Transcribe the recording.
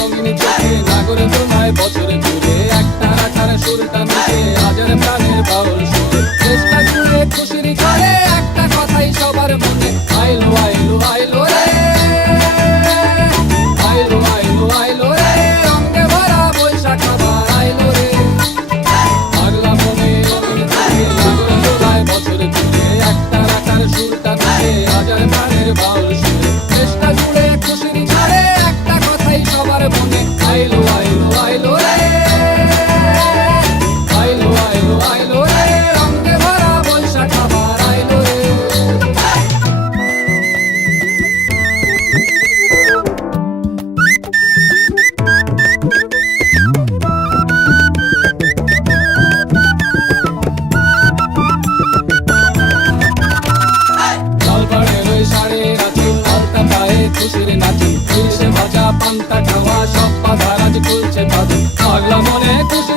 রঙিনী চোখে লাগরে তোমায় বছর পান্তা খাওয়া সব খুলছে তাদের। পাগলা মনে খুশি